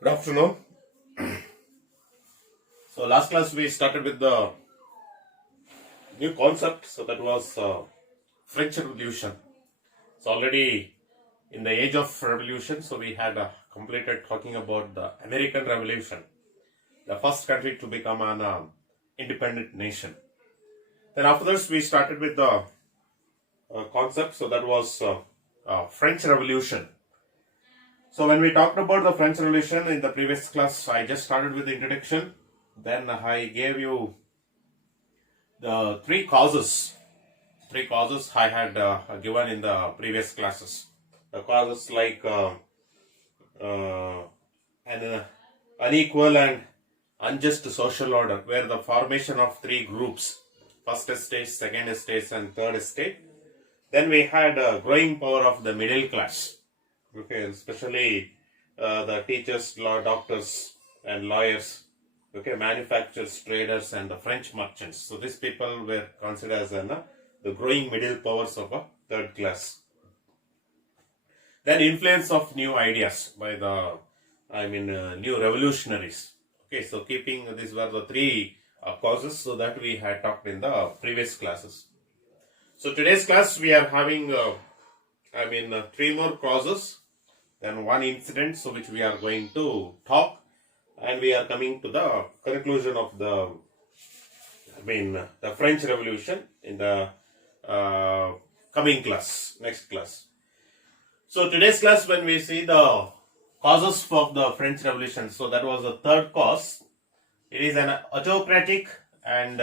Good afternoon. So last class we started with the new concept. So that was French Revolution. So already in the age of revolution, so we had completed talking about the American Revolution, the first country to become an independent nation. Then after this we started with the concept. So that was French Revolution. So when we talked about the French Revolution in the previous class, I just started with the introduction. Then I gave you the three causes I had given in the previous classes. The causes like an unequal and unjust social order, where the formation of three groups, first estate, second estate, and third estate. Then we had a growing power of the middle class, okay, especially the teachers, law, doctors, and lawyers, okay, manufacturers, traders, and the French merchants. So these people were considered as the growing middle powers of a third class. Then influence of new ideas by the, new revolutionaries. Okay, so keeping these were the three causes, so that we had talked in the previous classes. So today's class we are having, three more causes, then one incident, so which we are going to talk, and we are coming to the conclusion of the French Revolution in the coming class, next class. So today's class, when we see the causes of the French Revolution, so that was the third cause. It is an autocratic and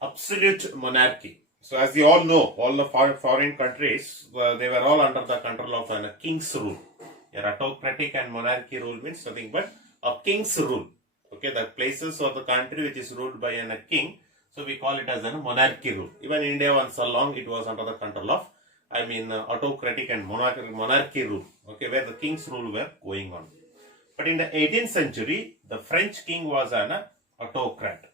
absolute monarchy. So as you all know, all the foreign countries, they were all under the control of a king's rule. Your autocratic and monarchy rule means nothing but a king's rule. Okay, the places or the country which is ruled by a king, so we call it as a monarchy rule. Even in India, once along, it was under the control of, autocratic and monarchy rule. Okay, where the king's rule were going on. But in the 18th century, the French king was an autocrat.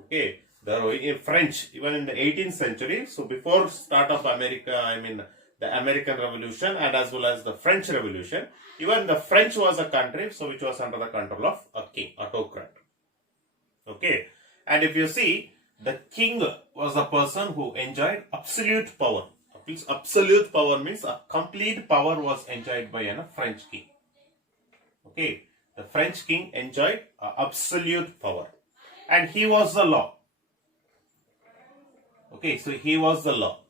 Okay, the French, even in the 18th century, so before start of America, the American Revolution and as well as the French Revolution, even the French was a country, so which was under the control of a king, autocrat. Okay, and if you see, the king was a person who enjoyed absolute power. Absolute power means a complete power was enjoyed by a French king. Okay, the French king enjoyed absolute power, and he was the law. Okay, so he was the law.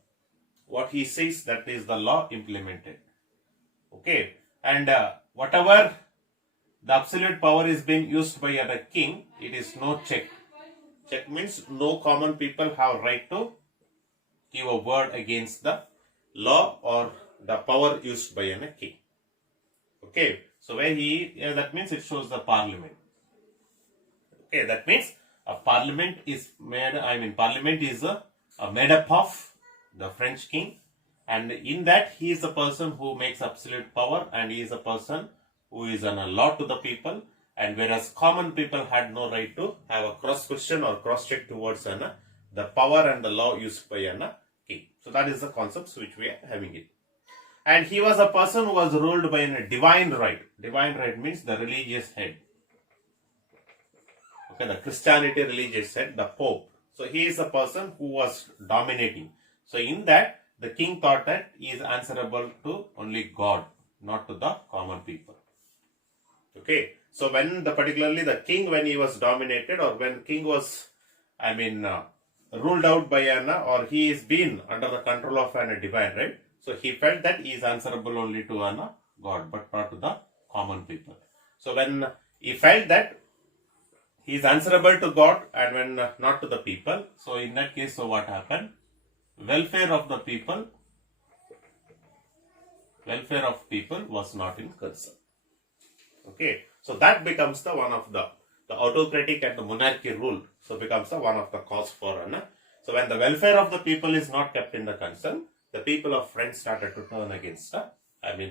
What he says, that is the law implemented. Okay, and whatever the absolute power is being used by a king, it is no check. Check means no common people have right to give a word against the law or the power used by a king. Okay, so where that means it shows the parliament. Okay, that means a parliament is made, parliament is made up of the French king, and in that he is the person who makes absolute power, and he is a person who is a law to the people, and whereas common people had no right to have a cross question or cross check towards the power and the law used by a king. So that is the concepts which we are having it. And he was a person who was ruled by a divine right. Divine right means the religious head. Okay, the Christianity religious head, the Pope. So he is a person who was dominating. So in that, the king thought that he is answerable to only God, not to the common people. Okay, so when particularly the king, when he was dominated, or when king was, ruled out by or he is been under the control of a divine, right? So he felt that he is answerable only to God, but not to the common people. So when he felt that he is answerable to God and when not to the people, so in that case, so what happened? Welfare of people was not in concern. Okay, so that becomes the one of the autocratic and the monarchy rule. So becomes the one of the cause for so when the welfare of the people is not kept in the concern, the people of France started to turn against the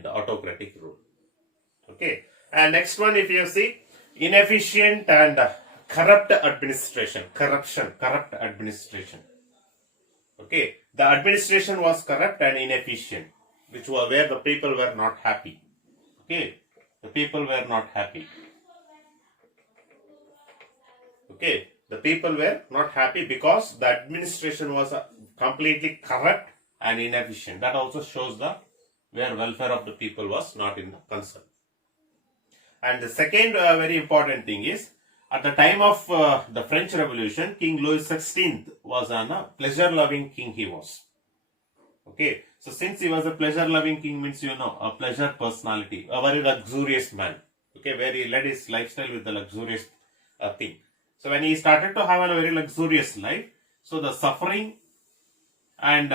autocratic rule. Okay, and next one, if you see, inefficient and corrupt administration. Corrupt administration. Okay, the administration was corrupt and inefficient, which was where the people were not happy. Okay, the people were not happy. Okay, the people were not happy because the administration was completely corrupt and inefficient. That also shows the where welfare of the people was not in the concern. And the second very important thing is, at the time of the French Revolution, King Louis XVI was a pleasure-loving king. He was. Okay, so since he was a pleasure-loving king, means a pleasure personality, a very luxurious man. Okay, where he led his lifestyle with the luxurious thing. So when he started to have a very luxurious life, so the suffering and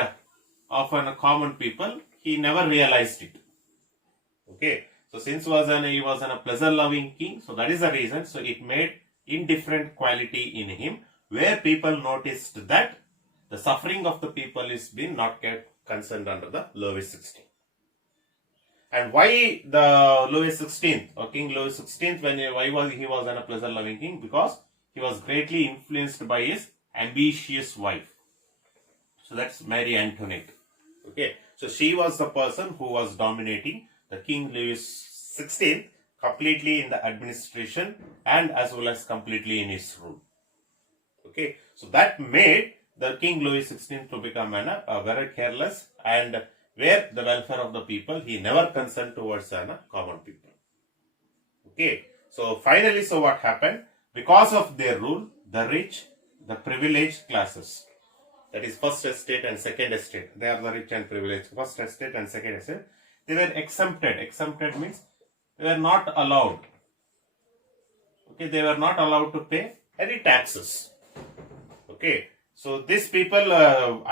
of a common people, he never realized it. Okay, so since he was a pleasure-loving king, so that is the reason. So it made indifferent quality in him, where people noticed that the suffering of the people is being not kept concerned under the Louis XVI. And why the Louis XVI or King Louis XVI? Why was he was a pleasure-loving king? Because he was greatly influenced by his ambitious wife. So that's Marie Antoinette. Okay, so she was the person who was dominating the King Louis XVI completely in the administration and as well as completely in his rule. Okay, so that made the King Louis XVI to become a very careless, and where the welfare of the people, he never concerned towards common people. Okay, so finally, so what happened? Because of their rule, the rich, the privileged classes, that is first estate and second estate, they are the rich and privileged, first estate and second estate, they were exempted. Exempted means they were not allowed. Okay, they were not allowed to pay any taxes. Okay, so these people,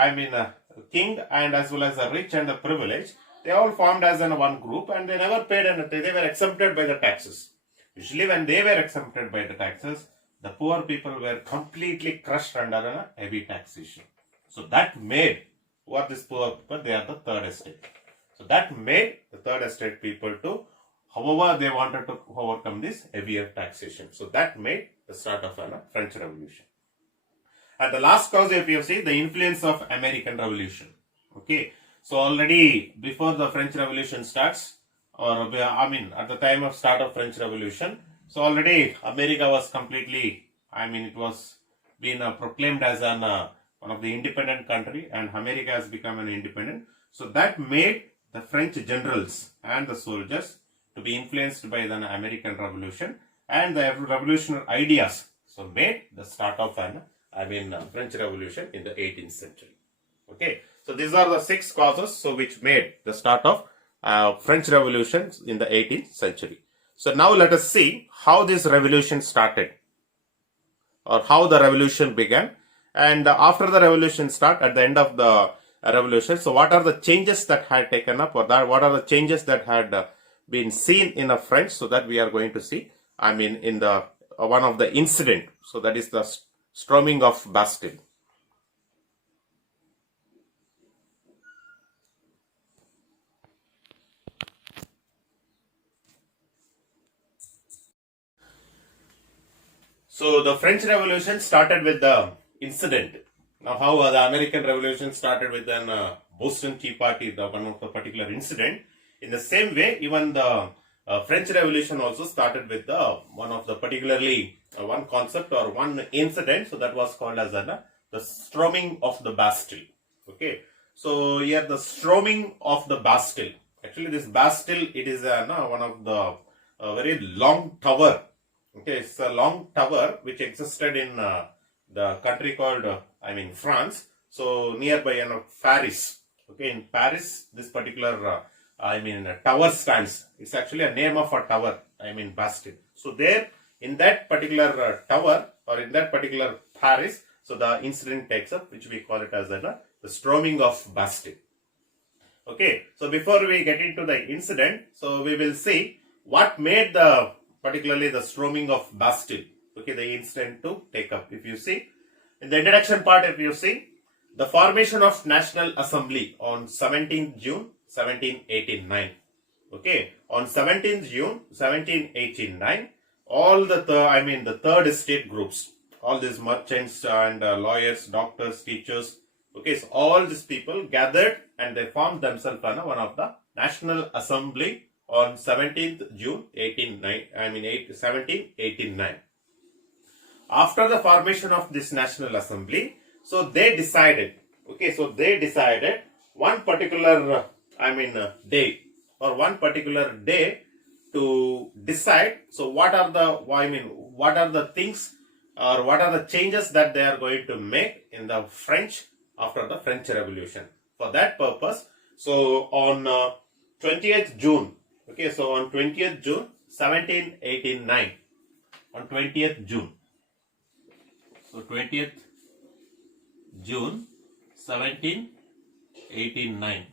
king and as well as the rich and the privileged, they all formed as one group, and they never paid anything. They were exempted by the taxes. Usually when they were exempted by the taxes, the poor people were completely crushed under a heavy taxation. So that made, who are these poor people? They are the third estate. So that made the third estate people to, however, they wanted to overcome this heavier taxation. So that made the start of a French Revolution. And the last cause, if you see, the influence of American Revolution. Okay, so already before the French Revolution starts, or at the time of start of French Revolution, so already America was completely, it was being proclaimed as one of the independent country, and America has become an independent. So that made the French generals and the soldiers to be influenced by the American Revolution and the revolutionary ideas. So made the start of French Revolution in the 18th century. Okay, so these are the 6 causes so which made the start of French Revolution in the 18th century. So now let us see how this revolution started, or how the revolution began, and after the revolution start, at the end of the revolution, so what are the changes that had taken up, or what are the changes that had been seen in a French, so that we are going to see, in the one of the incident, so that is the storming of Bastille. So the French Revolution started with the incident. Now how the American Revolution started with an Boston Tea Party, the one of the particular incident. In the same way, even the French Revolution also started with one of the particularly one concept or one incident. So that was called as the storming of the Bastille. Okay. So here the storming of the Bastille. Actually, this Bastille, it is one of the very long tower. Okay, it's a long tower which existed in the country called, France. So nearby Paris. Okay, in Paris, this particular, tower stands. It's actually a name of a tower, Bastille. So there, in that particular tower, or in that particular Paris, so the incident takes up, which we call it as the storming of Bastille. Okay, so before we get into the incident, so we will see what made particularly the storming of Bastille, okay, the incident to take up. If you see, in the introduction part, if you see, the formation of National Assembly on 17th June 1789. Okay, on 17th June 1789, all the third estate groups, all these merchants and lawyers, doctors, teachers, okay, so all these people gathered and they formed themselves one of the National Assembly on 17th June 1789. after the formation of this National Assembly, so they decided, okay, so they decided one particular, day, or one particular day to decide, so what are the things, or what are the changes that they are going to make in the French after the French Revolution. For that purpose, so on 20th June, okay, so on 20th June 1789, on 20th June, so 20th June 1789,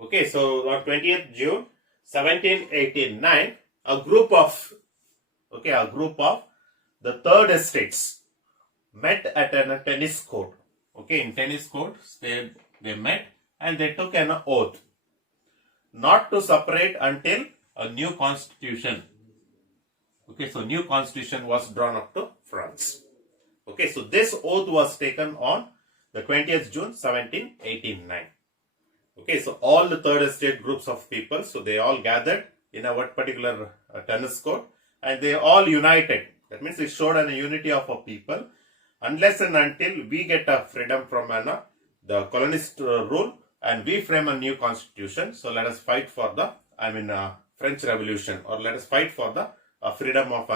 okay, so on 20th June 1789, a group of the third estates met at a tennis court. Okay, in tennis courts they met and they took an oath not to separate until a new constitution. Okay, so new constitution was drawn up to France. Okay, so this oath was taken on the 20th June 1789. Okay, so all the third estate groups of people, so they all gathered in a particular tennis court and they all united. That means it showed a unity of a people. Unless and until we get a freedom from the colonist rule and we frame a new constitution, so let us fight for the French Revolution, or let us fight for the freedom of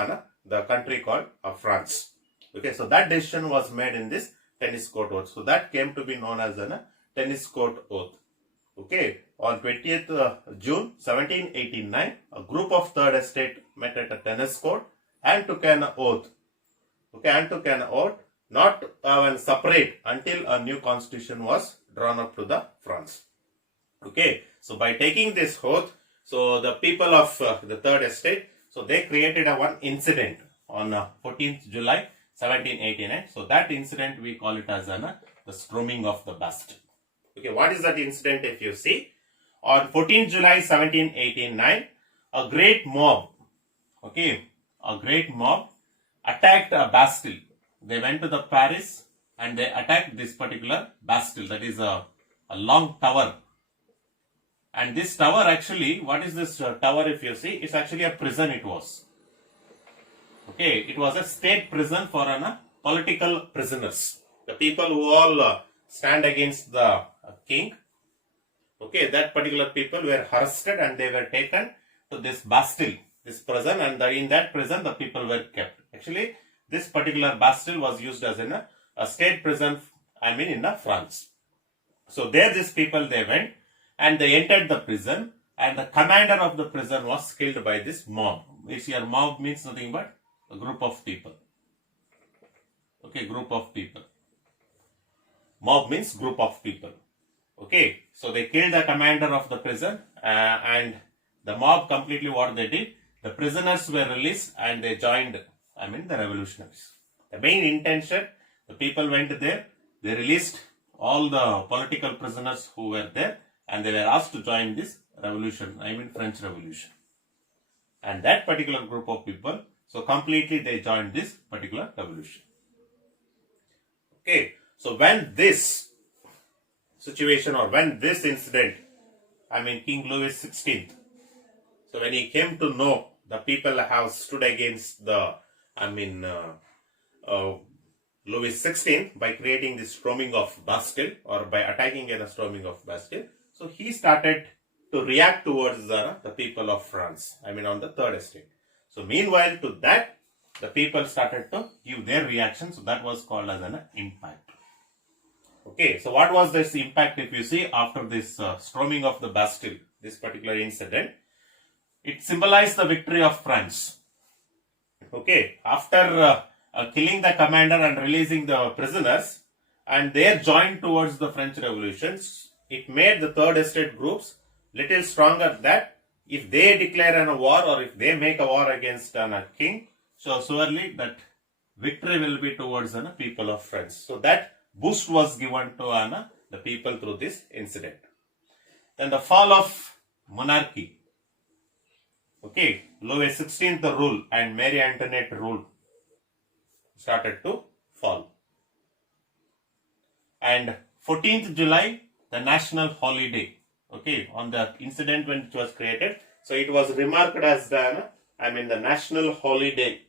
the country called France. Okay, so that decision was made in this tennis court oath. So that came to be known as a tennis court oath. Okay, on 20th June 1789, a group of third estate met at a tennis court and took an oath. Okay, and took an oath not separate until a new constitution was drawn up to the France. Okay, so by taking this oath, so the people of the third estate, so they created one incident on 14th July 1789. So that incident we call it as the storming of the Bastille. Okay, what is that incident? If you see, on 14th July 1789, a great mob, attacked a Bastille. They went to the Paris and they attacked this particular Bastille. That is a long tower. And this tower actually, what is this tower if you see? It's actually a prison it was. Okay, it was a state prison for political prisoners. The people who all stand against the king. Okay, that particular people were arrested and they were taken to this Bastille, this prison, and in that prison the people were kept. Actually, this particular Bastille was used as a state prison, in France. So there these people, they went and they entered the prison and the commander of the prison was killed by this mob. This here mob means nothing but a group of people. Okay, group of people. Mob means group of people. Okay, so they killed the commander of the prison and the mob completely what they did, the prisoners were released and they joined, the revolutionaries. The main intention, the people went there, they released all the political prisoners who were there and they were asked to join this revolution, French Revolution. And that particular group of people, so completely they joined this particular revolution. Okay, so when this situation or when this incident, King Louis XVI, so when he came to know the people have stood against the, Louis XVI by creating this storming of Bastille or by attacking a storming of Bastille, so he started to react towards the people of France, on the third estate. So meanwhile to that, the people started to give their reaction, so that was called as an impact. Okay, so what was this impact if you see after this storming of the Bastille, this particular incident? It symbolized the victory of France. Okay, after killing the commander and releasing the prisoners and they joined towards the French revolutions, it made the third estate groups little stronger that if they declare a war or if they make a war against a king, so surely that victory will be towards the people of France. So that boost was given to the people through this incident. Then the fall of monarchy. Okay, Louis XVI rule and Marie Antoinette rule started to fall. And 14th July, the national holiday, okay, on the incident when it was created. So it was remarked as the national holiday,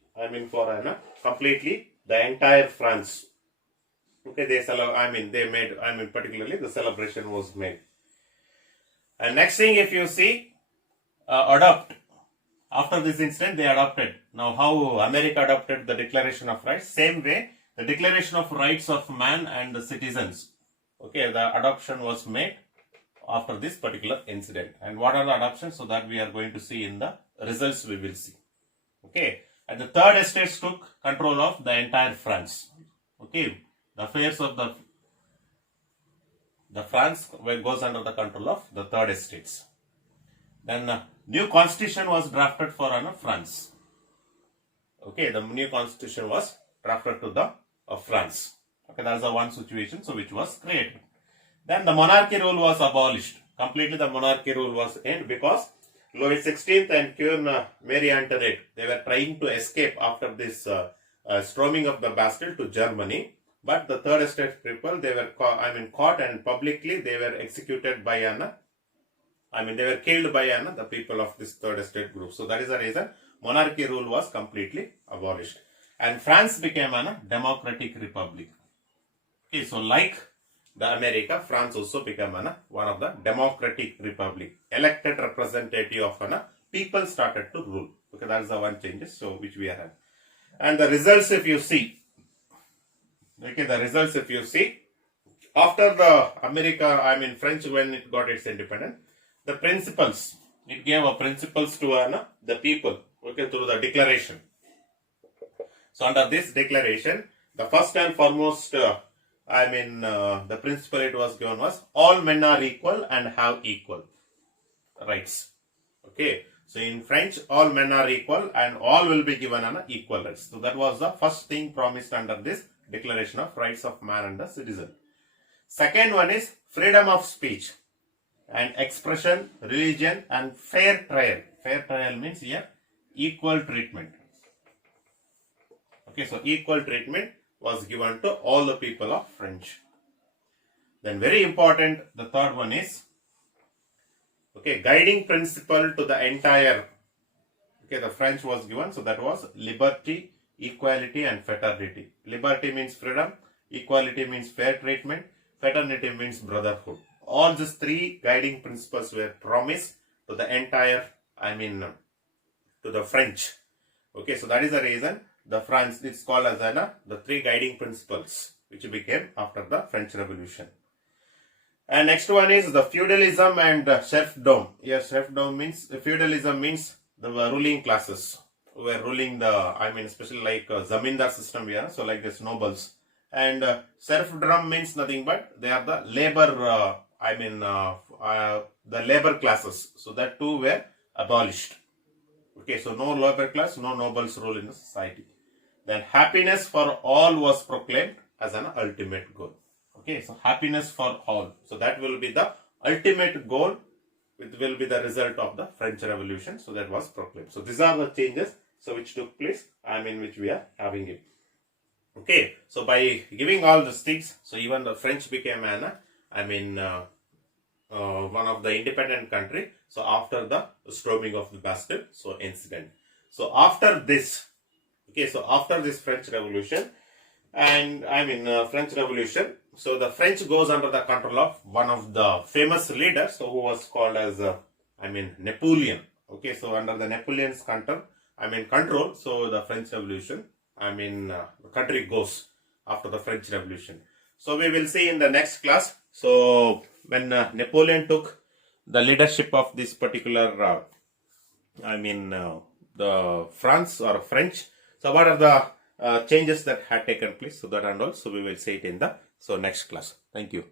for completely the entire France. Okay, particularly the celebration was made. And next thing, if you see, adopt. After this incident, they adopted. Now, how America adopted the Declaration of Rights? Same way, the Declaration of Rights of Man and the Citizens. Okay, the adoption was made after this particular incident. And what are the adoptions? So that we are going to see in the results we will see. Okay, and the third estates took control of the entire France. Okay, the affairs of the France goes under the control of the third estates. Then new constitution was drafted for France. Okay, the new constitution was drafted to the France. Okay, that's the one situation, so which was created. Then the monarchy rule was abolished. Completely the monarchy rule was ended because Louis XVI and Queen Marie Antoinette, they were trying to escape after this storming of the Bastille to Germany. But the third estate people, they were caught and publicly they were executed by they were killed by the people of this third estate group. So that is the reason monarchy rule was completely abolished. And France became a democratic republic. Okay, so like the America, France also became one of the democratic republic. Elected representative of people started to rule. Okay, that is the one changes, so which we are having. And the results, if you see, okay, the results if you see, after the America, French, when it got its independence, the principles, it gave a principles to the people, okay, through the declaration. So under this declaration, the first and foremost, the principle it was given was all men are equal and have equal rights. Okay, so in French, all men are equal and all will be given equal rights. So that was the first thing promised under this Declaration of Rights of Man and the Citizen. Second one is freedom of speech and expression, religion, and fair trial. Fair trial means here equal treatment. Okay, so equal treatment was given to all the people of French. Then very important, the third one is, okay, guiding principle to the entire, okay, the French was given, so that was liberty, equality, and fraternity. Liberty means freedom, equality means fair treatment, fraternity means brotherhood. All these three guiding principles were promised to the entire, to the French. Okay, so that is the reason the France is called as the three guiding principles, which became after the French Revolution. And next one is the feudalism and serfdom. Here, serfdom means, feudalism means the ruling classes who were ruling the, especially like zamindar system here, so like this nobles. And serfdom means nothing but they are the labor, the labor classes. So that too were abolished. Okay, so no labor class, no nobles rule in the society. Then happiness for all was proclaimed as an ultimate goal. Okay, so happiness for all. So that will be the ultimate goal. It will be the result of the French Revolution. So that was proclaimed. So these are the changes so which took place, which we are having it. Okay, so by giving all these things, so even the French became one of the independent country. So after the storming of the Bastille, so incident. So after this, okay, so after this French Revolution, and French Revolution, so the French goes under the control of one of the famous leaders, so who was called as Napoleon. Okay, so under the Napoleon's control, so the French Revolution, the country goes after the French Revolution. So we will see in the next class. So when Napoleon took the leadership of this particular, the France or French. So what are the changes that had taken place? So that and all. So we will see it in the next class. Thank you.